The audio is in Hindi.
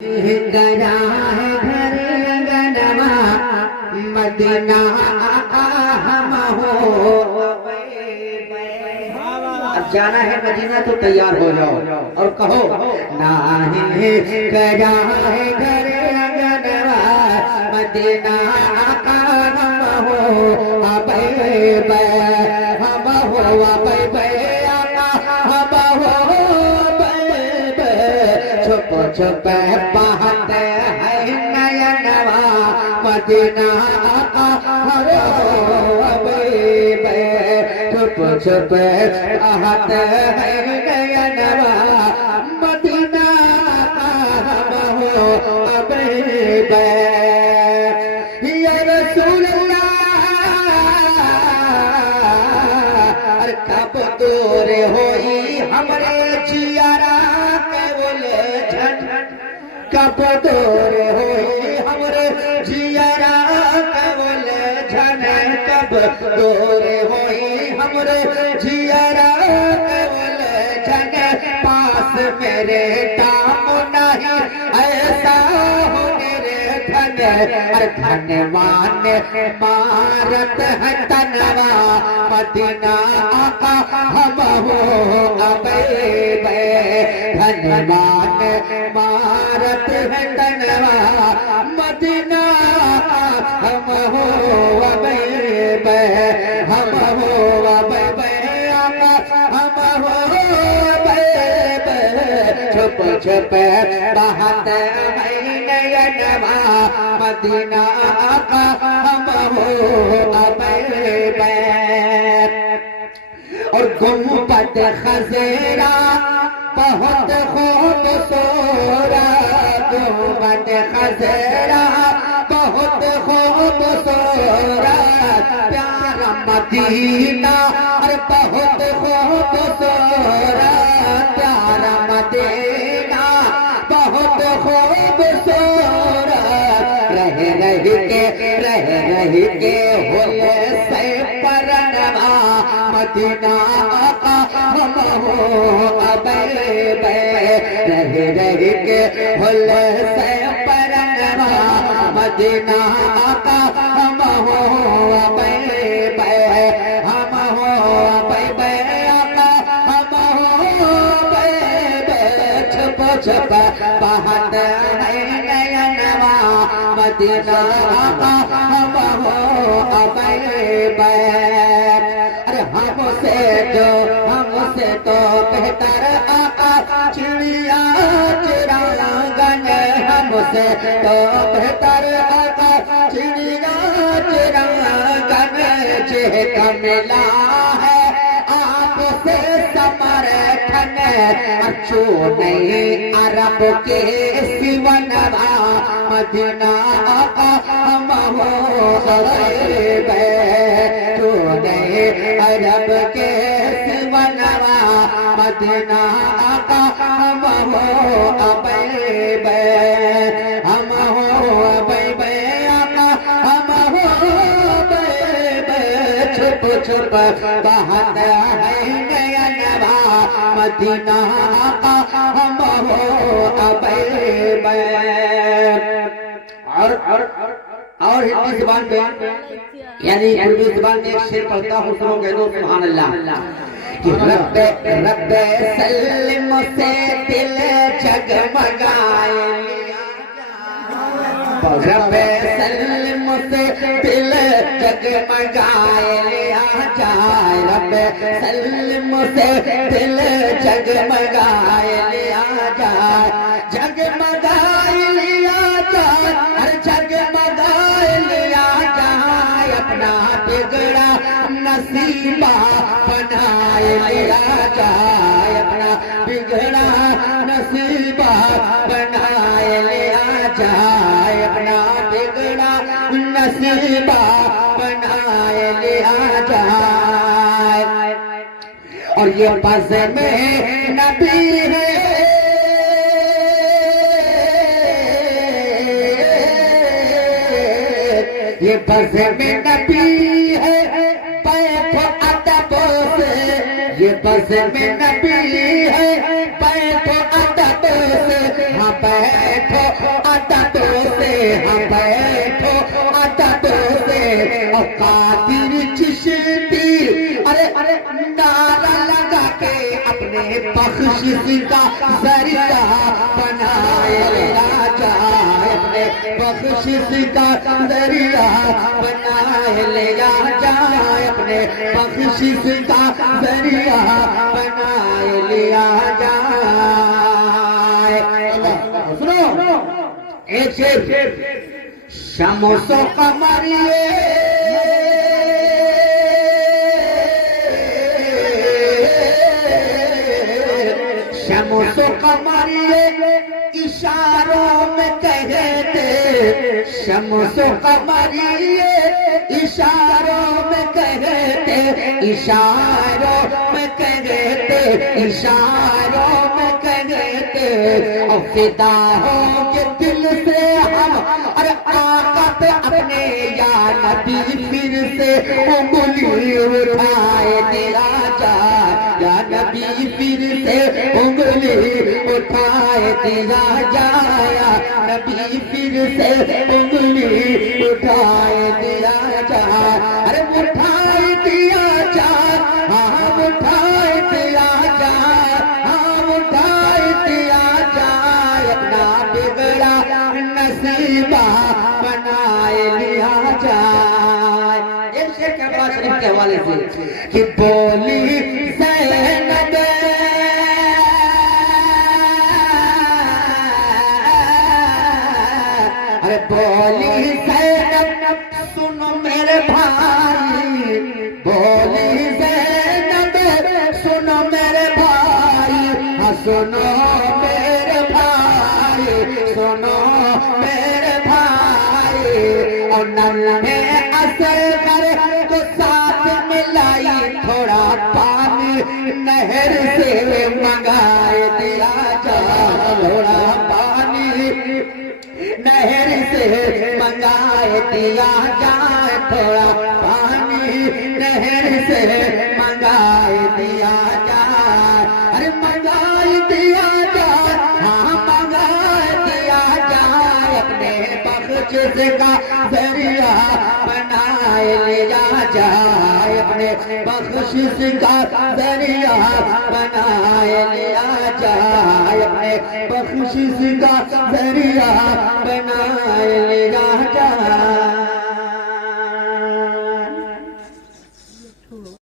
गया है घर गनवा मदीना हम हो। अब जाना है मदीना तो तैयार हो जाओ और कहो नाही गया है घर गनवा मदीना हम हो। अब हम हो छुप छुप बहते है नयनवा मदीना हरो। छुप छुप बहते है नयनवा मदीना हो। या रसूल अल्लाह कब दूर होई हमरे जियारा कब दूर होई हमरे जियारा कवल झन। कब दूर होई हमरे जियारा कवल झन। पास मेरे काम नहीं ऐसा होने रे धन। अरे धनवान मारत है तनवा मदीना हम हो। धनवान मारत है तनवा मदीना हम हो। हम हो छुप छुप बहत है नयनवा मदीना हम हो। और गुंबद खज़ेरा बहुत खूबसूरत। गुंबद खज़ेरा बहुत खूबसूरत। प्यारा मदीना और बहुत खूबसूरत। प्यारा मदीना बहुत खूबसूरत। रह के होले से परनवा मदीना हम हो। रह के होले से परनवा मदीना हम हो। छुप बहत है नयनवा मदीना हम हो। अरे हमसे तो बेहतर आका चिड़िया चिरागन। हमसे तो बेहतर आका चिड़िया चिरागन। जे मिला है आपसे समर्थन। अच्छो नहीं अरब के सिवनवा मदीना हम हो। अरब के सिवनवा मदीना हम हो। हम हो छुप छुप बहत है नयनवा मदीना हम हो। और हिंदी जुबान में यानी उर्दू जुबान में एक शेर पढ़ता हूँ, सुनो कह दो सुभान अल्लाह। कि रब्बे रब्बे सल्लिम से दिल जगमगाए। रब्बे सल्लिम से दिल जगमगाए लिया जाए। रब्बे सल्लिम से दिल जगमगाए लिया जाए। जगमगाए लिया जाए हर जगमगाए लिया जाए। अपना बिगड़ा नसीबा बनाए लिया जाए। अपना बिगड़ा नसीबा बनाए लिया जाए। अपना बिगड़ा नसीबा बनाए लिया जाए। और ये बज़ में नबी है ये बज़ में नबी है पैठ अदब से। ये बज़ में नबी है पैठ अदब से हाँ बैठो, आदतों से हाँ बैठो, आदतों से। और कादिर चिश्ती अरे नारा लगा के अपने बख्शिश का जरिया बनाए लिया जाए, अपने बख्शिश का जरिया बनाए लिया जाए, अपने बख्शिश का जरिया बनाए लिया जाए। सुनो एक शेर, शमसो कमरिए शमसो कमरिए इशारों में कहते, शमसो कमरिए इशारों में कहते, इशारों में कहते, इशारों में कहते। और फिदा होंगे दिल से हम अरे आका पे अपने, या नबी फिर से उंगली उठाए दिया जाए, या नबी फिर से उंगली उठाए दिया जाए, नबी फिर से उंगली उठाए दिया जाए। अरे उठाए दिया जाए, हाँ उठाए दिया जाए, हाँ उठाए दिया जाए, अपना बिगड़ा नसीबा बनाए लिया जाए। एक शेर कहवा शरीफ के हवाले से कि बोली ज़ैनब अरे बोली ज़ैनब सुनो मेरे भाई, बोली ज़ैनब सुनो मेरे भाई, हाँ सुनो मेरे भाई, सुनो मेरे भाई। और नन्हे असगर को साथ मिलाई, थोड़ा पानी नहर से मंगाए दिया जाए, थोड़ा पानी नहर से मंगाए दिया जाए, थोड़ा पानी नहर से मंगाए दिया जाए। अरे मंगाए दिया जाए, हाँ मंगाए दिया जाए, अपने बख्शिश का जरिया बनाए लिया जाए, अपने बख्शिश का जरिया बनाए लिया जाए, अपने बख्शिश का जरिया बनाए लिया